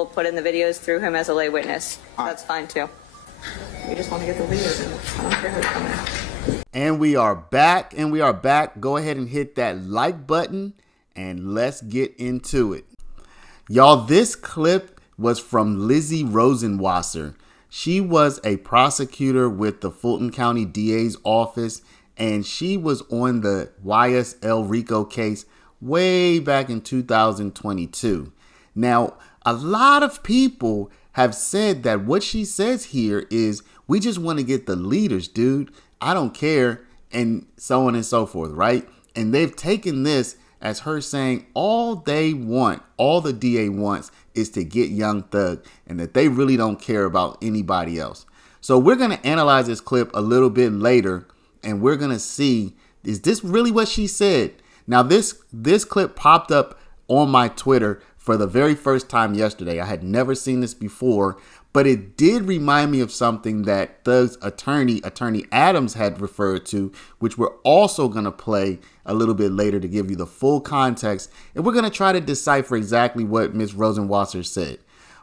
We'll put in the videos through him as a lay witness. That's fine too. We just want to get the videos in. I don't care who's coming. And we are back, Go ahead and hit that like button and let's get into it. Y'all, this clip was from Lizzie Rosenwasser. She was a prosecutor with the Fulton County DA's office, and she was on the YSL RICO case way back in 2022. Now, a lot of people have said that what she says here is, we just want to get the leaders, dude. I don't care, and so on and so forth, right? And they've taken this as her saying all they want, all the DA wants, is to get Young Thug, and that they really don't care about anybody else. So we're going to analyze this clip a little bit later, and we're going to see, is this really what she said? Now, this clip popped up on my Twitter for the very first time yesterday. I had never seen this before, but it did remind me of something that Thug's attorney Adams, had referred to, which we're also going to play a little bit later to give you the full context. And we're going to try to decipher exactly what Ms. Rosenwasser said.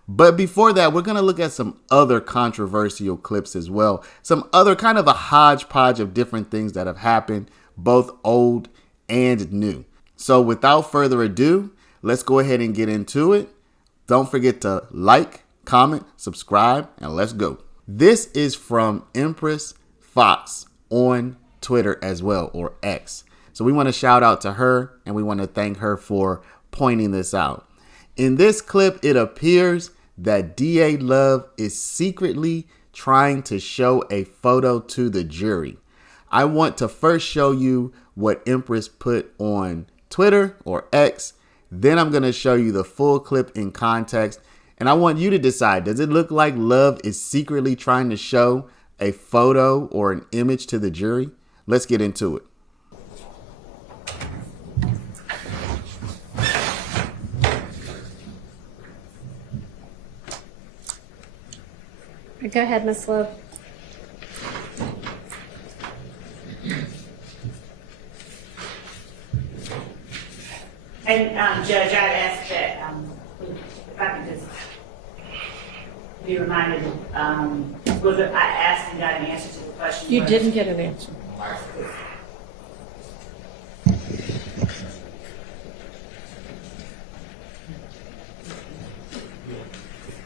But before that, we're going to look at some other controversial clips as well. Some other kind of a hodgepodge of different things that have happened, both old and new. So without further ado, let's go ahead and get into it. Don't forget to like, comment, subscribe, and let's go. This is from Empress Fox on Twitter as well, or X. So we want to shout out to her, and we want to thank her for pointing this out. In this clip, it appears that DA Love is secretly trying to show a photo to the jury. I want to first show you what Empress put on Twitter or X. Then I'm going to show you the full clip in context. And I want you to decide, does it look like Love is secretly trying to show a photo or an image to the jury? Let's get into it. Go ahead, Ms. Love. And Judge, I'd ask that if I can just be reminded, was it, I asked and got an answer to the question. You didn't get an answer.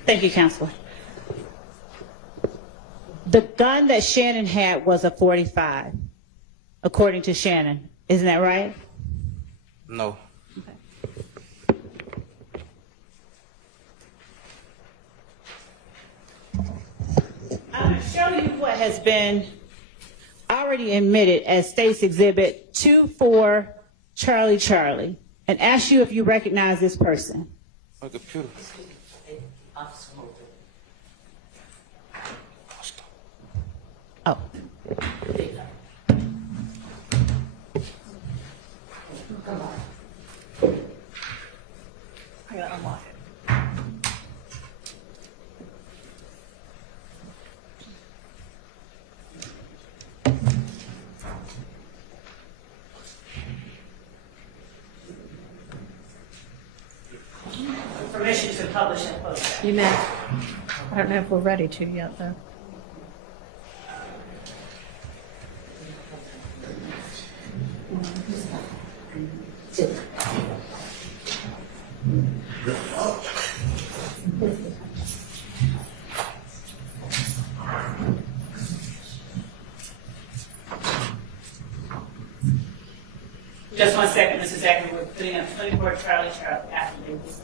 Thank you, Counselor. The gun that Shannon had was a .45, according to Shannon. Isn't that right? No. I'm going to show you what has been already admitted as State's Exhibit 2-4 Charlie Charlie, and ask you if you recognize this person. My computer. Oh. I gotta unlock it. Permission to publish and post. You may. I don't know if we're ready to yet, though. Just 1 second, Mrs. Zachary. We're putting up 24 Charlie Charlie affidavits.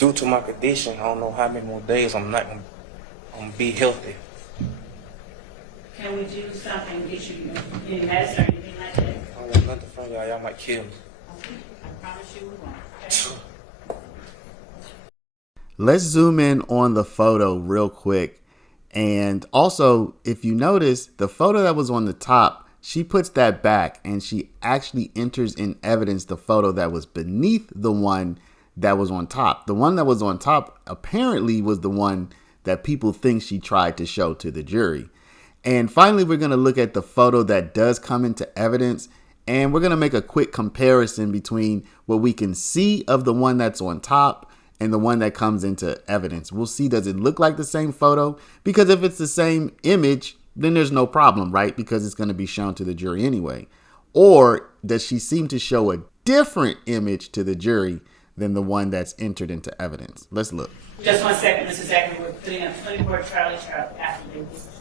Due to my condition, I don't know how many more days I'm not gonna be healthy. Can we do something, get you any medicine or anything like that? I don't want nothing from y'all. Y'all might kill me. Okay. I promise you we won't. Okay? Let's zoom in on the photo real quick. And also, if you notice, the photo that was on the top, she puts that back and she actually enters in evidence the photo that was beneath the one that was on top. The one that was on top apparently was the one that people think she tried to show to the jury. And finally, we're going to look at the photo that does come into evidence. And we're going to make a quick comparison between what we can see of the one that's on top and the one that comes into evidence. We'll see, does it look like the same photo? Because if it's the same image, then there's no problem, right? Because it's going to be shown to the jury anyway. Or does she seem to show a different image to the jury than the one that's entered into evidence? Let's look. Just 1 second, Mr. Zachary. We're putting up 24 Charlie affidavits.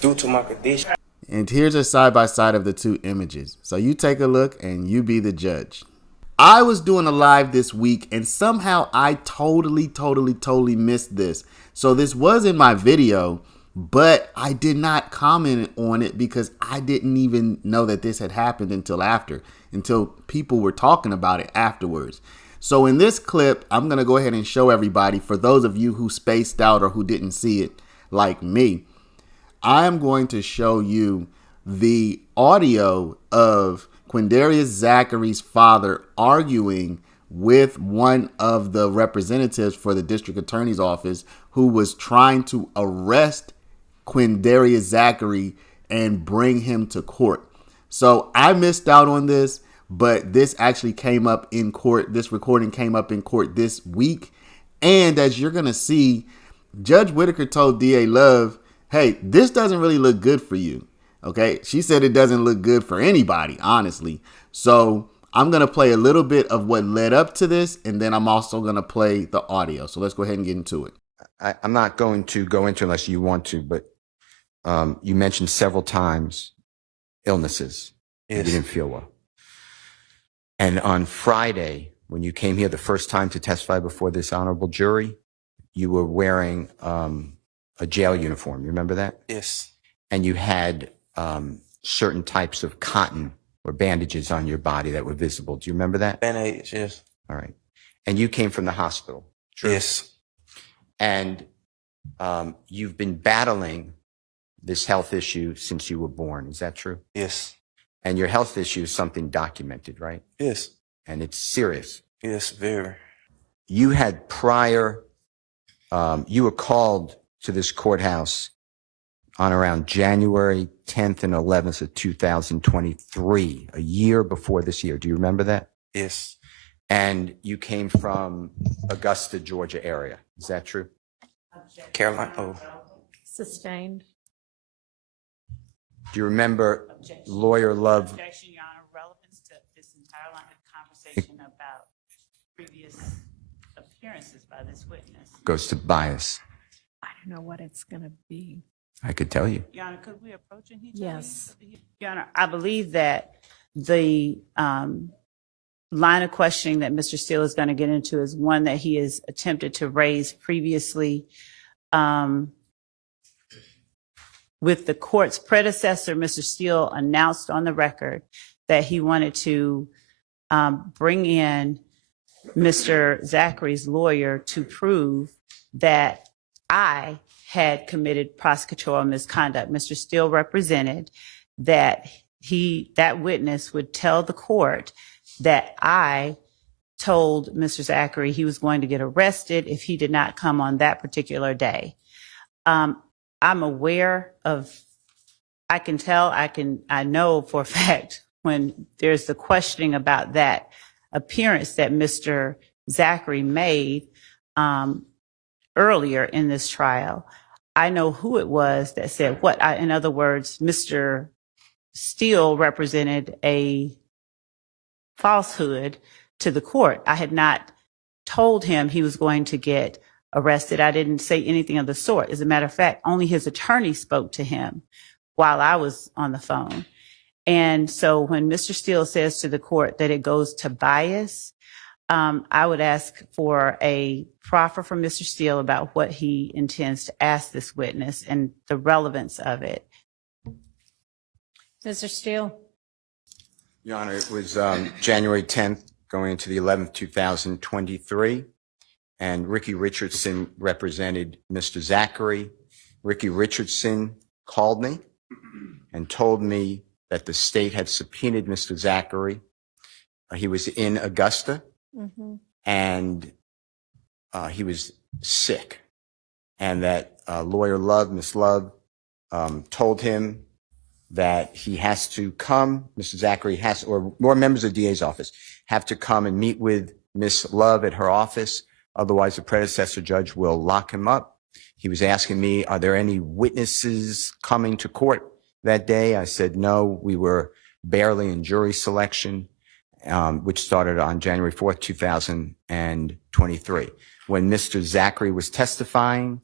Due to my condition. And here's a side-by-side of the two images. So you take a look and you be the judge. I was doing a live this week and somehow I totally missed this. So this was in my video, but I did not comment on it because I didn't even know that this had happened until people were talking about it afterwards. So in this clip, I'm going to go ahead and show everybody, for those of you who spaced out or who didn't see it like me, I'm going to show you the audio of Quindarius Zachary's father arguing with one of the representatives for the district attorney's office who was trying to arrest Quindarius Zachary and bring him to court. So I missed out on this, but this actually came up in court. This recording came up in court this week. And as you're going to see, Judge Whitaker told DA Love, hey, this doesn't really look good for you. Okay. She said it doesn't look good for anybody, honestly. So I'm going to play a little bit of what led up to this, and then I'm also going to play the audio. So let's go ahead and get into it. I'm not going to go into unless you want to, but you mentioned several times illnesses. Yes. You didn't feel well. And on Friday, when you came here the first time to testify before this honorable jury, you were wearing a jail uniform. You remember that? Yes. And you had certain types of cotton or bandages on your body that were visible. Do you remember that? Band-Aids, yes. All right. And you came from the hospital. True. Yes. And you've been battling this health issue since you were born. Is that true? Yes. And your health issue is something documented, right? Yes. And it's serious. Yes, very. You had prior, you were called to this courthouse on around January 10th and 11th of 2023, a year before this year. Do you remember that? Yes. And you came from Augusta, Georgia area. Is that true? Caroline. Oh. Sustained. Do you remember Lawyer Love? Objection, Your Honor. Relevance to this entire line of conversation about previous appearances by this witness. Goes to bias. I don't know what it's going to be. I could tell you. Your Honor, could we approach him? Yes. Your Honor, I believe that the line of questioning that Mr. Steele is going to get into is one that he has attempted to raise previously with the court's predecessor. Mr. Steele announced on the record that he wanted to bring in Mr. Zachary's lawyer to prove that I had committed prosecutorial misconduct. Mr. Steele represented that that witness would tell the court that I told Mr. Zachary he was going to get arrested if he did not come on that particular day. I'm aware of, I know for a fact when there's the questioning about that appearance that Mr. Zachary made earlier in this trial, I know who it was that said what. In other words, Mr. Steele represented a falsehood to the court. I had not told him he was going to get arrested. I didn't say anything of the sort. As a matter of fact, only his attorney spoke to him while I was on the phone. And so when Mr. Steele says to the court that it goes to bias, I would ask for a proffer from Mr. Steele about what he intends to ask this witness and the relevance of it. Mr. Steele? Your Honor, it was January 10th going into the 11th, 2023. And Ricky Richardson represented Mr. Zachary. Ricky Richardson called me and told me that the state had subpoenaed Mr. Zachary. He was in Augusta, and he was sick. And that Lawyer Love, Miss Love, told him that he has to come, Mr. Zachary has, or more members of the DA's office have to come and meet with Miss Love at her office Otherwise, the predecessor judge will lock him up. He was asking me, are there any witnesses coming to court that day? I said, no, we were barely in jury selection, which started on January 4th, 2023. When Mr. Zachary was testifying,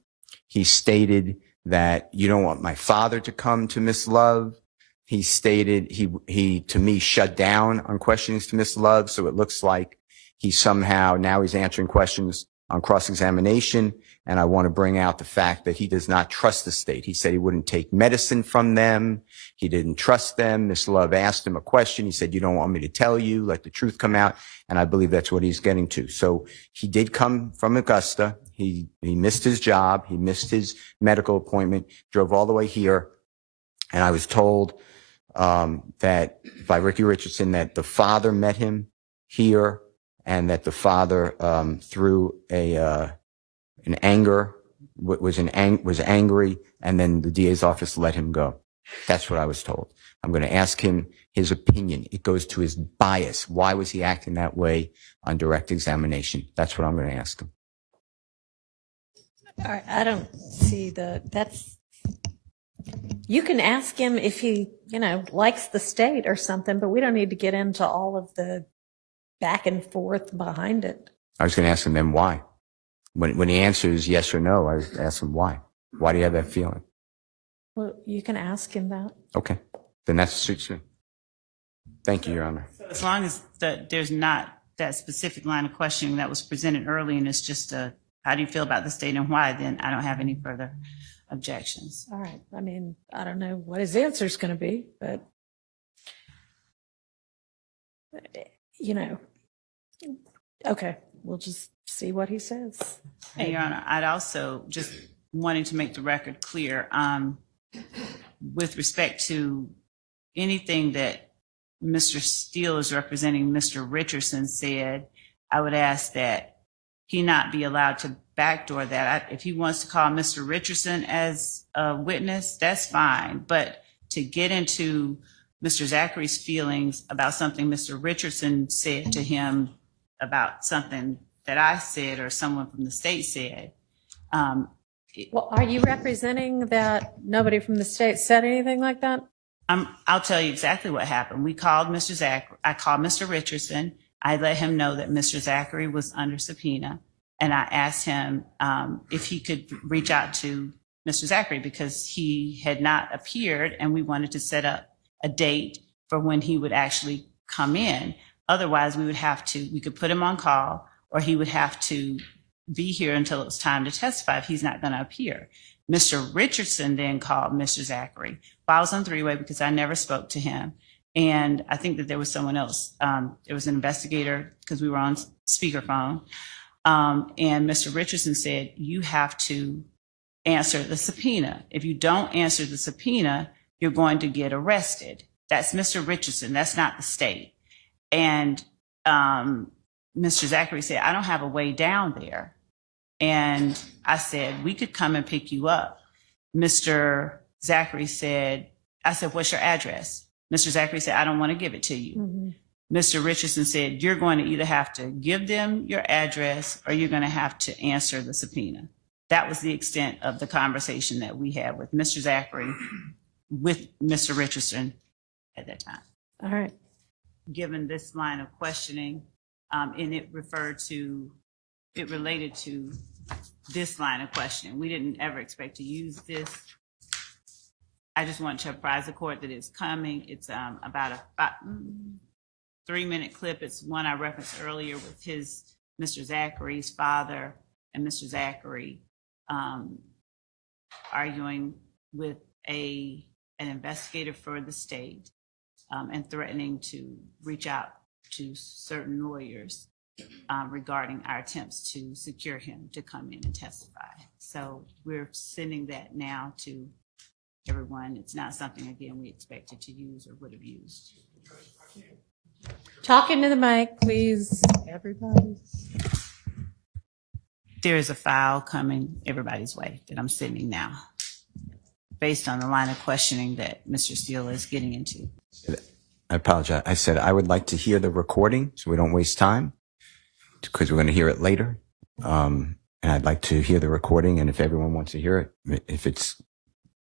he stated that you don't want my father to come to Miss Love. He stated he to me shut down on questions to Miss Love. So it looks like he somehow now he's answering questions on cross-examination. And I want to bring out the fact that he does not trust the state. He said he wouldn't take medicine from them. He didn't trust them. Miss Love asked him a question. He said, you don't want me to tell you, let the truth come out. And I believe that's what he's getting to. So he did come from Augusta. He missed his job. He missed his medical appointment, drove all the way here. And I was told that by Ricky Richardson that the father met him here and that the father through an anger was angry, and then the DA's office let him go. That's what I was told. I'm going to ask him his opinion. It goes to his bias. Why was he acting that way on direct examination? That's what I'm going to ask him. All right, I don't see that's, you can ask him if he, likes the state or something, but we don't need to get into all of the back and forth behind it. I was going to ask him then why. When he answers yes or no, I ask him why. Why do you have that feeling? Well, you can ask him that. Okay, then that suits me. Thank you, Your Honor. So as long as there's not that specific line of questioning that was presented early and it's just how do you feel about the state and why, then I don't have any further objections. All right. I mean, I don't know what his answer is going to be, but, okay, we'll just see what he says. And Your Honor, I'd also just wanting to make the record clear with respect to anything that Mr. Steele is representing Mr. Richardson said, I would ask that he not be allowed to backdoor that. If he wants to call Mr. Richardson as a witness, that's fine. But to get into Mr. Zachary's feelings about something Mr. Richardson said to him about something that I said or someone from the state said. Well, are you representing that nobody from the state said anything like that? I'll tell you exactly what happened. We called Mr. Zachary. I called Mr. Richardson. I let him know that Mr. Zachary was under subpoena. And I asked him if he could reach out to Mr. Zachary because he had not appeared and we wanted to set up a date for when he would actually come in. Otherwise, we could put him on call or he would have to be here until it was time to testify if he's not going to appear. Mr. Richardson then called Mr. Zachary. I was on three-way because I never spoke to him. And I think that there was someone else. There was an investigator because we were on speakerphone. And Mr. Richardson said, you have to answer the subpoena. If you don't answer the subpoena, you're going to get arrested. That's Mr. Richardson. That's not the state. And Mr. Zachary said, I don't have a way down there. And I said, we could come and pick you up. Mr. Zachary said, I said, what's your address? Mr. Zachary said, I don't want to give it to you. Mm-hmm. Mr. Richardson said, you're going to either have to give them your address or you're going to have to answer the subpoena. That was the extent of the conversation that we had with Mr. Zachary, with Mr. Richardson at that time. All right. Given this line of questioning, and it related to this line of questioning. We didn't ever expect to use this. I just want to apprise the court that it's coming. It's about a 3-minute clip. It's one I referenced earlier with Mr. Zachary's father and Mr. Zachary arguing with an investigator for the state and threatening to reach out to certain lawyers regarding our attempts to secure him to come in and testify. So we're sending that now to everyone. It's not something, again, we expected to use or would have used. Talk into the mic, please, everybody. There is a file coming everybody's way that I'm sending now based on the line of questioning that Mr. Steele is getting into. I apologize. I said I would like to hear the recording so we don't waste time because we're going to hear it later. And I'd like to hear the recording. And if everyone wants to hear it, if it's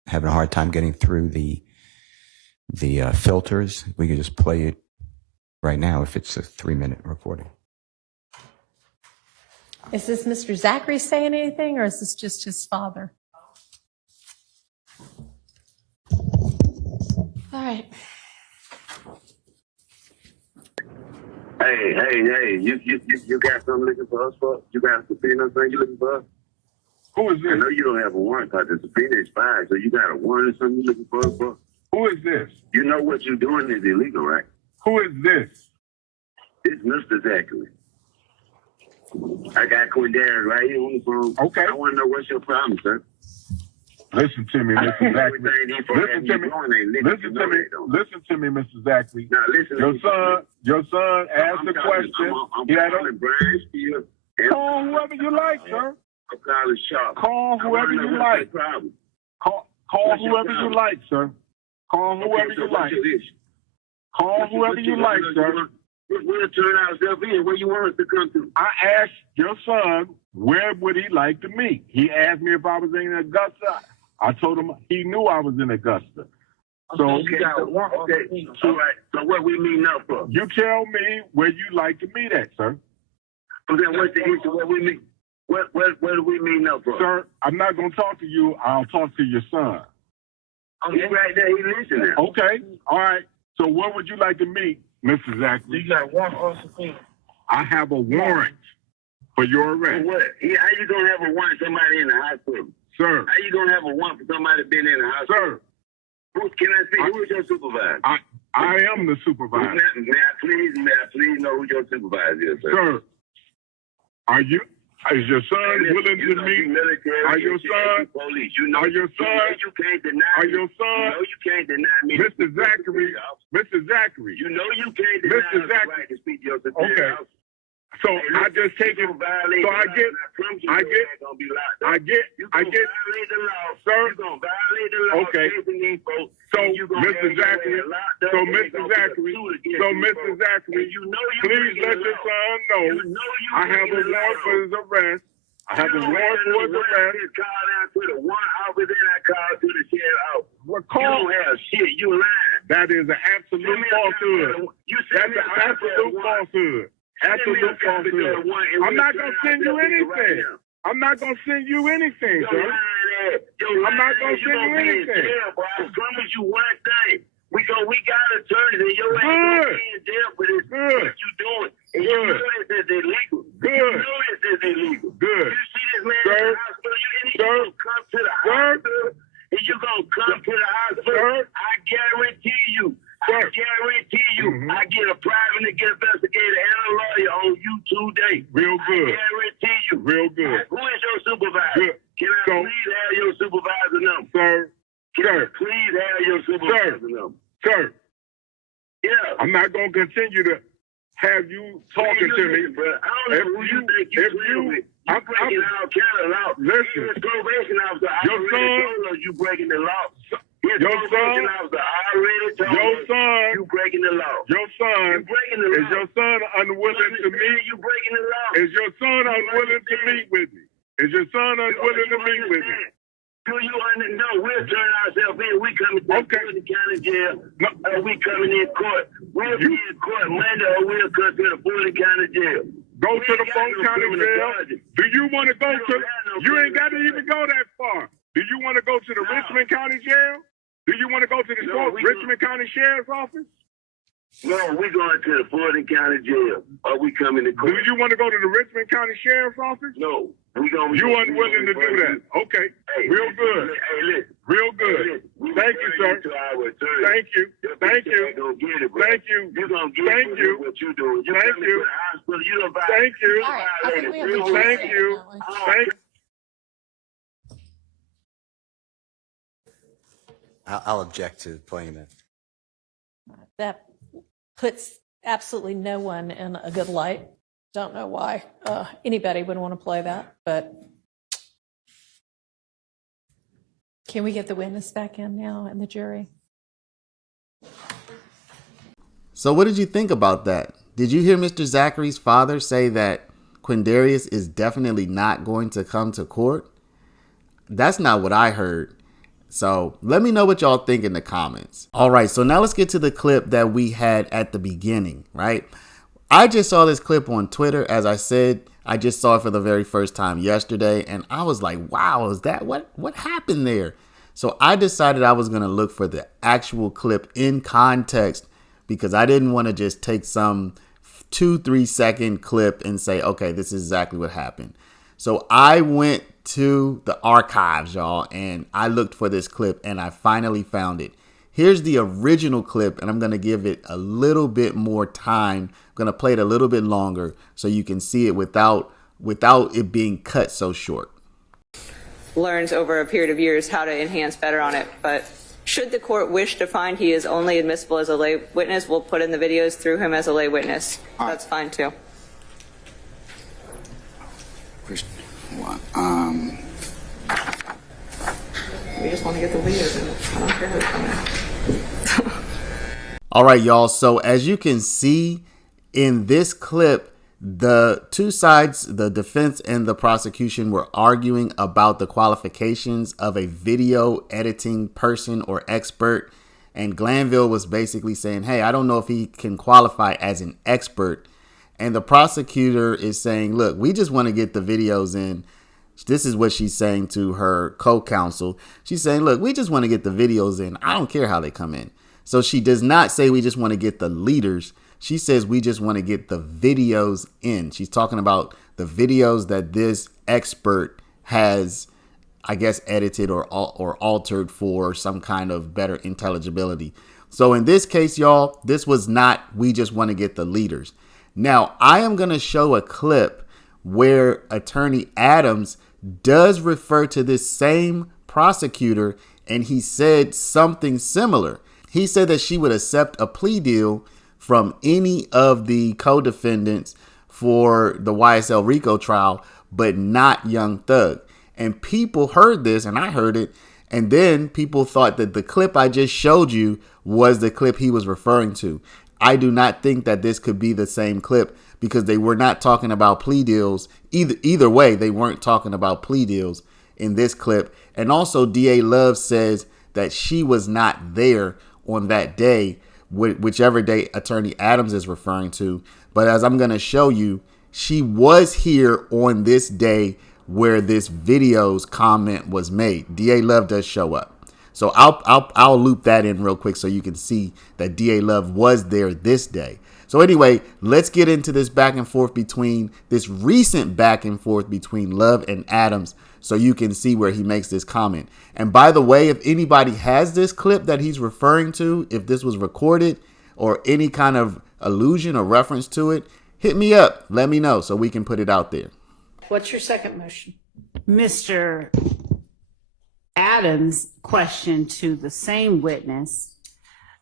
having a hard time getting through the filters, we could just play it right now if it's a 3-minute recording. Is this Mr. Zachary saying anything, or is this just his father? All right. Hey, you got something looking for us for? You got a subpoena thing you looking for us? Who is this? I know you don't have a warrant because the subpoena expired, so you got a warrant or something you looking for us for? Who is this? You know what you're doing is illegal, right? Who is this? It's Mr. Zachary. I got Quindarius right here on the phone. Okay. I want to know what's your problem, sir. Listen to me, Mr. Zachary. Listen to me. Listen to me, Mr. Zachary. Now listen. Your son asked the question. I'm calling Brian Steele. Call whoever you like, sir. I'm calling Sharp. Call whoever you like. Call whoever you like, sir. Call whoever you like. Call whoever you like, sir. We'll turn ourselves in. Where you want us to come to? I asked your son where would he like to meet. He asked me if I was in Augusta. I told him he knew I was in Augusta. So okay. All right. So what we meeting up for? You tell me where you like to meet at, sir. So then what's the issue? What we meet? What do we meeting up for? Sir, I'm not going to talk to you. I'll talk to your son. Oh, he's right there. He's listening. Okay. All right. So where would you like to meet, Mr. Zachary? You got a warrant or something? I have a warrant for your arrest. What? Yeah, how you gonna have a warrant for somebody in the hospital? Sir. How you gonna have a warrant for somebody been in the hospital? Sir. Can I see who is your supervisor? I am the supervisor. May I please know who your supervisor is, sir? Sir, is your son willing to meet? Are your son? Police. Are your son? You can't deny. Are your son? You can't deny me. Mr. Zachary. Mr. Zachary. You know you can't deny Mr. the Zachary. right to speak to your superior. Okay. So I just take it. So I get. You gonna violate the law. Sir. You gonna violate the law. Okay. So Mr. Zachary. So Mr. Zachary. So Mr. Zachary. Please let your son know. I have a warrant for his arrest. I have a warrant for his arrest. Call out to the one officer, then I call to the sheriff's office. What You don't have shit. You lying. That is an absolute falsehood. That's an absolute falsehood. Absolute falsehood. I'm not going to send you anything. I'm not going to send you anything, sir. I'm not going to send you anything. I promise you one thing. We got attorneys and your ass going to be in jail for this. What you doing? And you know this is illegal. You know this is illegal. Good. You see this man in the hospital, you gonna come to the hospital, and you gonna come to the hospital. I guarantee you. I get a private investigator and a lawyer on you today. Real good. I guarantee you. Real good. Who is your supervisor? Good. Can I please have your supervisor number? Sir. Can I please have your supervisor number? Sir. Yeah. I'm not going to continue to have you talking to me. Bro. I don't know who you think you're with. You're breaking all kind of law. Listen. You're a probation officer. Your son. You breaking the law. Your son. Your son. You breaking the law. Your son. You breaking the law. Is your son unwilling to meet? You breaking the law. Is your son unwilling to meet with me? Is your son unwilling to meet with me? Do you understand? We'll turn ourselves in. We coming to the county jail. We coming in court. We'll be in court Monday or we'll come to the Fulton County jail. Go to the Fulton County jail? Do you want to go to? You ain't got to even go that far. Do you want to go to the Richmond County jail? Do you want to go to the Richmond County Sheriff's Office? No, we going to the Fulton County jail. Or we coming to court. Do you want to go to the Richmond County Sheriff's Office? No. You unwilling to do that? Okay. Real good. Hey, listen. Real good. Thank you, sir. Thank you. Thank you. Thank you. You're going to get it what you doing. Thank you. Thank you. Thank you. Thank you. I'll object to playing that. That puts absolutely no one in a good light. Don't know why anybody would want to play that, but can we get the witness back in now and the jury? So what did you think about that? Did you hear Mr. Zachary's father say that Quindarius is definitely not going to come to court. That's not what I heard. So let me know what y'all think in the comments. All right, so now let's get to the clip that we had at the beginning, right? I just saw this clip on Twitter. As I said, I just saw it for the very first time yesterday, and I was like, wow, is that what happened there? So I decided I was going to look for the actual clip in context, because I didn't want to just take some 2-3 second clip and say, okay, this is exactly what happened. So I went to the archives, y'all, and I looked for this clip, and I finally found it. Here's the original clip, and I'm going to give it a little bit more time. I'm going to play it a little bit longer so you can see it without it being cut so short. Learns over a period of years how to enhance better on it. But should the court wish to find he is only admissible as a lay witness, we'll put in the videos through him as a lay witness. That's fine too. We just want to get the videos in. I don't care who's coming. All right, y'all. So as you can see in this clip, the two sides, the defense and the prosecution, were arguing about the qualifications of a video editing person or expert. And Glanville was basically saying, hey, I don't know if he can qualify as an expert. And the prosecutor is saying, look, we just want to get the videos in. This is what she's saying to her co-counsel. She's saying, look, we just want to get the videos in. I don't care how they come in. So she does not say we just want to get the leaders. She says we just want to get the videos in. She's talking about the videos that this expert has, I guess, edited or altered for some kind of better intelligibility. So in this case, y'all, this was not, we just want to get the leaders. Now, I am going to show a clip where Attorney Adams does refer to this same prosecutor, and he said something similar. He said that she would accept a plea deal from any of the co-defendants for the YSL RICO trial, but not Young Thug. And people heard this, and I heard it, and then people thought that the clip I just showed you was the clip he was referring to. I do not think that this could be the same clip, because they were not talking about plea deals. Either way, they weren't talking about plea deals in this clip. And also, DA Love says that she was not there on that day, whichever day Attorney Adams is referring to. But as I'm going to show you, she was here on this day where this video's comment was made. DA Love does show up. So I'll loop that in real quick so you can see that DA Love was there this day. So anyway, let's get into this this recent back and forth between Love and Adams so you can see where he makes this comment. And by the way, if anybody has this clip that he's referring to, if this was recorded or any kind of allusion or reference to it, hit me up. Let me know so we can put it out there. What's your second motion? Mr. Adams' question to the same witness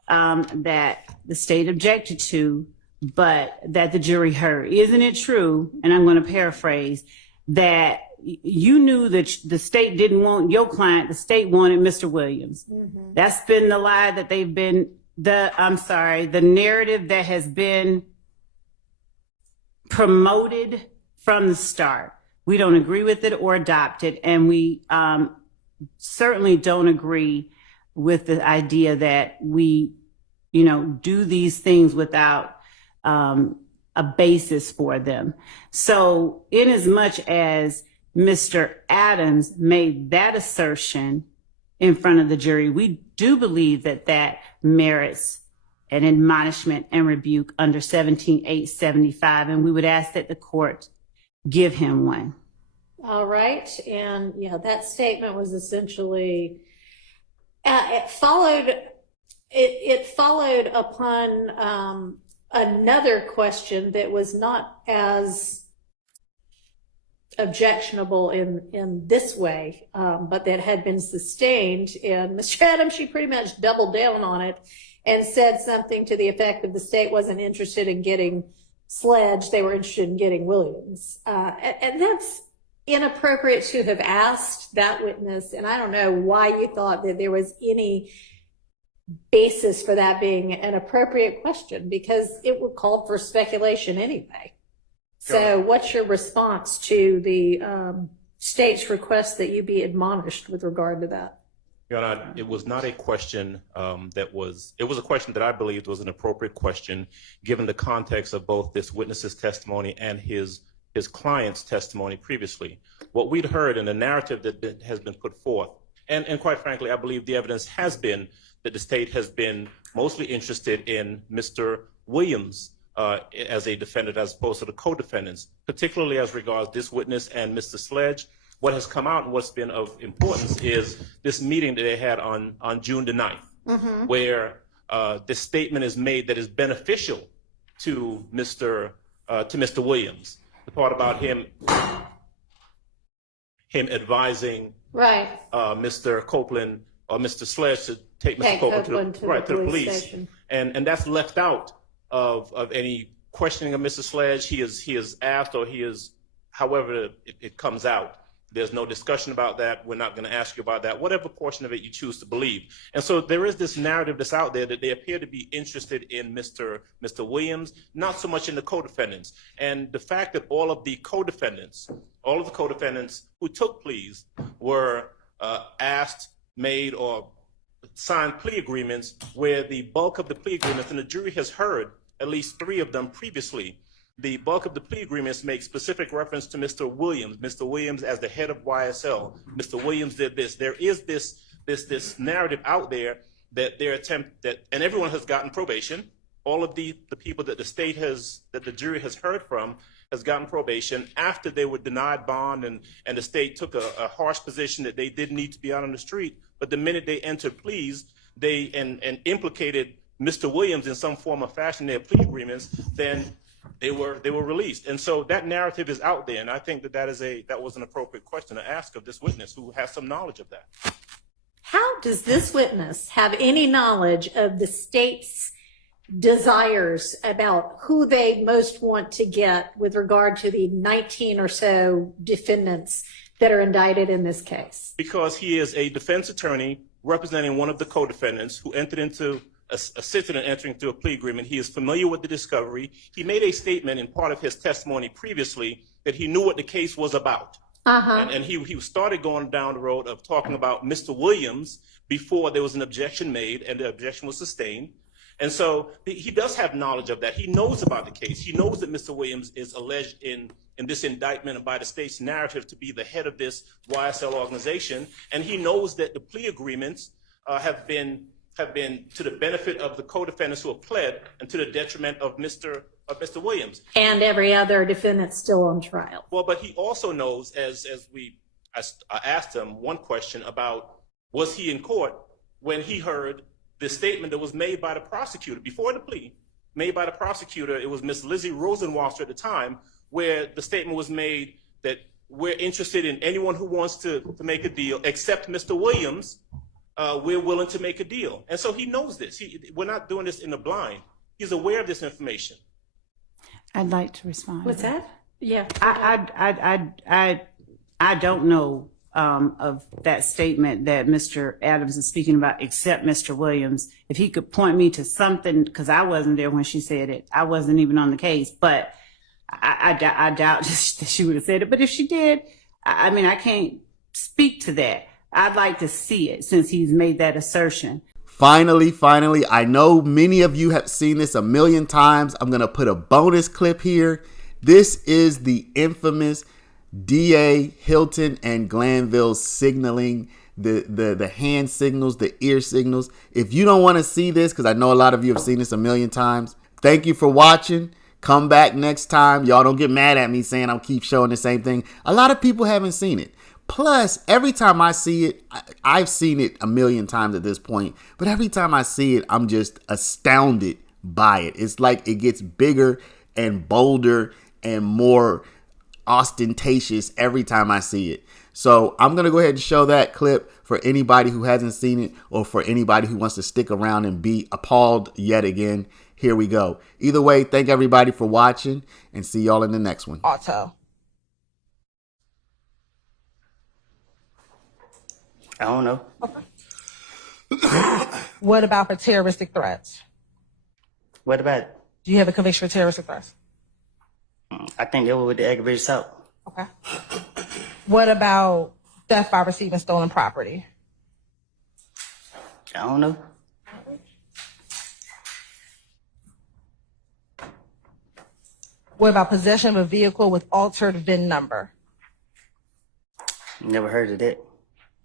that the state objected to, but that the jury heard. Isn't it true, and I'm going to paraphrase, that you knew that the state didn't want your client, the state wanted Mr. Williams? Mm-hmm. That's been the lie that they've been, the narrative that has been promoted from the start. We don't agree with it or adopt it, and we certainly don't agree with the idea that we, do these things without a basis for them. So in as much as Mr. Adams made that assertion in front of the jury, we do believe that that merits an admonishment and rebuke under 17-875, and we would ask that the court give him one. All right. And that statement was essentially, it followed upon another question that was not as objectionable in this way, but that had been sustained. And Mr. Adams, she pretty much doubled down on it and said something to the effect of the state wasn't interested in getting Sledge, they were interested in getting Williams. And that's inappropriate to have asked that witness. And I don't know why you thought that there was any basis for that being an appropriate question, because it would call for speculation anyway. So what's your response to the state's request that you be admonished with regard to that? Your Honor, it was not a question it was a question that I believed was an appropriate question, given the context of both this witness's testimony and his client's testimony previously. What we'd heard in the narrative that has been put forth, and quite frankly, I believe the evidence has been that the state has been mostly interested in Mr. Williams as a defendant as opposed to the co-defendants, particularly as regards this witness and Mr. Sledge. What has come out and what's been of importance is this meeting that they had on June the 9th, where this statement is made that is beneficial to Mr. Williams. The part about him advising Mr. Copeland or Mr. Sledge to take Mr. Copeland to the police station. And that's left out of any questioning of Mr. Sledge. He is asked, or he is, however it comes out. There's no discussion about that. We're not going to ask you about that, whatever portion of it you choose to believe. And so there is this narrative that's out there that they appear to be interested in Mr. Williams, not so much in the co-defendants. And the fact that all of the co-defendants who took pleas were asked, made, or signed plea agreements where the bulk of the plea agreements, and the jury has heard at least 3 of them previously, the bulk of the plea agreements make specific reference to Mr. Williams as the head of YSL. Mr. Williams did this. There is this narrative out there that and everyone has gotten probation. All of the people that the jury has heard from has gotten probation after they were denied bond, and the state took a harsh position that they didn't need to be out on the street. But the minute they entered pleas, they implicated Mr. Williams in some form or fashion in their plea agreements, then they were released. And so that narrative is out there, and I think that was an appropriate question to ask of this witness who has some knowledge of that. How does this witness have any knowledge of the state's desires about who they most want to get with regard to the 19 or so defendants that are indicted in this case? Because he is a defense attorney representing one of the co-defendants who assisted in entering into a plea agreement. He is familiar with the discovery. He made a statement in part of his testimony previously that he knew what the case was about. And he started going down the road of talking about Mr. Williams before there was an objection made and the objection was sustained. And so he does have knowledge of that. He knows about the case. He knows that Mr. Williams is alleged in this indictment and by the state's narrative to be the head of this YSL organization. And he knows that the plea agreements have been to the benefit of the co-defendants who have pled and to the detriment of Mr. Williams. And every other defendant still on trial. Well, but he also knows, I asked him one question about, was he in court when he heard the statement that was made by the prosecutor before the plea, made by the prosecutor. It was Miss Lizzie Rosenwasser at the time, where the statement was made that we're interested in anyone who wants to make a deal except Mr. Williams. We're willing to make a deal. And so he knows this. We're not doing this in the blind. He's aware of this information. I'd like to respond. What's that? Yeah. I don't know of that statement that Mr. Adams is speaking about, except Mr. Williams. If he could point me to something, because I wasn't there when she said it. I wasn't even on the case, but I doubt that she would have said it. But if she did, I mean, I can't speak to that. I'd like to see it since he's made that assertion. Finally, I know many of you have seen this a million times. I'm going to put a bonus clip here. This is the infamous DA Hilton and Glanville signaling, the hand signals, the ear signals. If you don't want to see this, because I know a lot of you have seen this a million times, thank you for watching. Come back next time. Y'all don't get mad at me saying I'll keep showing the same thing. A lot of people haven't seen it. Plus, every time I see it, I've seen it a million times at this point, but every time I see it, I'm just astounded by it. It's like it gets bigger and bolder and more ostentatious every time I see it. So I'm going to go ahead and show that clip for anybody who hasn't seen it or for anybody who wants to stick around and be appalled yet again. Here we go. Either way, thank everybody for watching and see y'all in the next one. Auto. I don't know. Okay. What about for terroristic threats? What about? Do you have a conviction for terroristic threats? I I think it was with the aggravated assault. Okay. What about theft by receiving stolen property? I don't know. What about possession of a vehicle with altered VIN number? Never heard of that.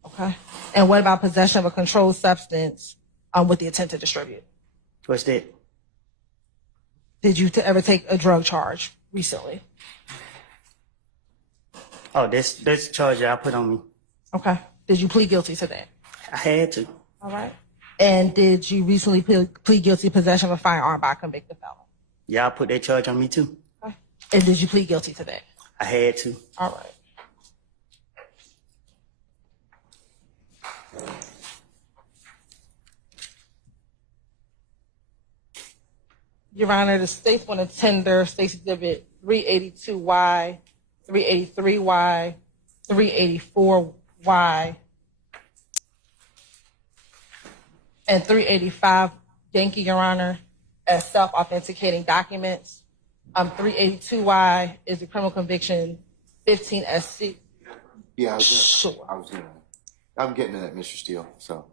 Okay. And what about possession of a controlled substance with the intent to distribute? What's that? Did you ever take a drug charge recently? Oh, that's the charge y'all put on me. Okay. Did you plead guilty to that? I had to. All right. And did you recently plead guilty to possession of a firearm by a convicted felon? Y'all put that charge on me too. Okay. And did you plead guilty to that? I had to. All right. Your Honor, the state's going to tender State's Exhibit 382Y, 383Y, 384Y, and 385 Yankee, Your Honor, as self-authenticating documents. 382Y is the criminal conviction 15SC. Yeah, Sure. I'm getting to that, Mr. Steele, so.